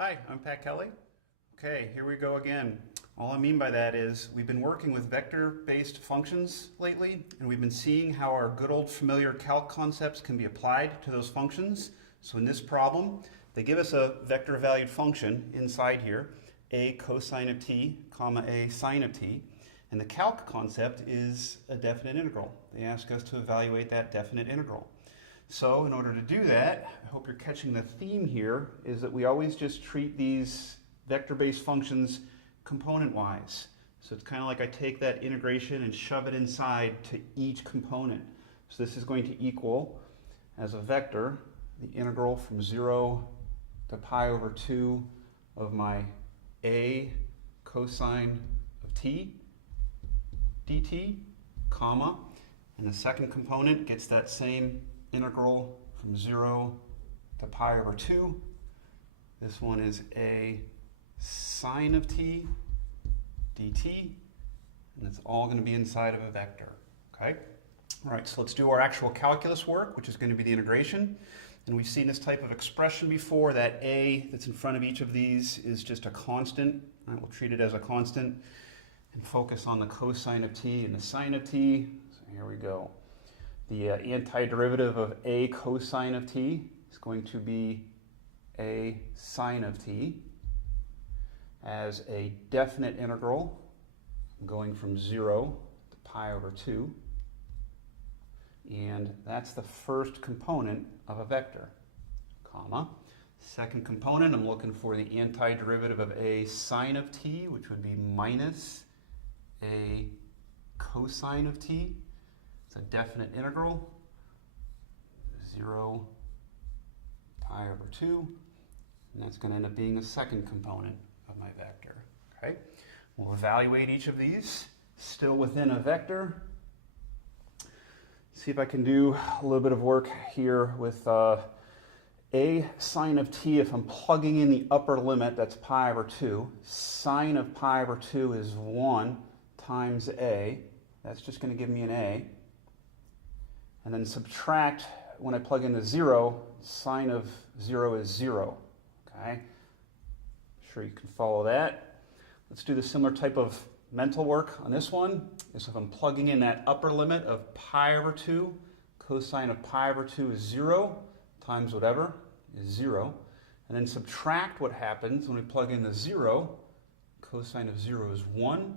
Hi, I'm Pat Kelly. Okay, here we go again. All I mean by that is we've been working with vector-based functions lately, and we've been seeing how our good old familiar calc concepts can be applied to those functions. So in this problem, they give us a vector-valued function inside here, a cosine of t, comma a sine of t, and the calc concept is a definite integral. They ask us to evaluate that definite integral. So in order to do that, I hope you're catching the theme here, is that we always just treat these vector-based functions component-wise. So it's kind of like I take that integration and shove it inside to each component. So this is going to equal, as a vector, the integral from 0 to pi over 2 of my a cosine of t dt, comma, and the second component gets that same integral from 0 to pi over 2. This one is a sine of t dt, and it's all going to be inside of a vector. Okay? All right, so let's do our actual calculus work, which is going to be the integration. And we've seen this type of expression before, that a that's in front of each of these is just a constant. Right, we'll treat it as a constant and focus on the cosine of t and the sine of t. So here we go. The antiderivative of a cosine of t is going to be a sine of t. As a definite integral, going from 0 to pi over 2. And that's the first component of a vector, comma. Second component, I'm looking for the antiderivative of a sine of t, which would be minus a cosine of t. It's a definite integral, 0 pi over 2, and that's going to end up being a second component of my vector. Okay, we'll evaluate each of these, still within a vector. See if I can do a little bit of work here with a sine of t. If I'm plugging in the upper limit, that's pi over 2. Sine of pi over 2 is 1 times a. That's just going to give me an a. And then subtract, when I plug in the 0, sine of 0 is 0. Okay? I'm sure you can follow that. Let's do the similar type of mental work on this one. So if I'm plugging in that upper limit of pi over 2, cosine of pi over 2 is 0 times whatever is 0. And then subtract what happens when we plug in the 0. Cosine of 0 is 1.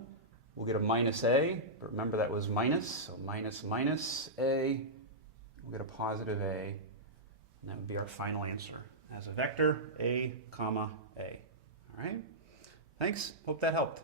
We'll get a minus a, but remember that was minus, so minus minus a, we'll get a positive a, and that would be our final answer. As a vector, a, comma, a. All right? Thanks. Hope that helped.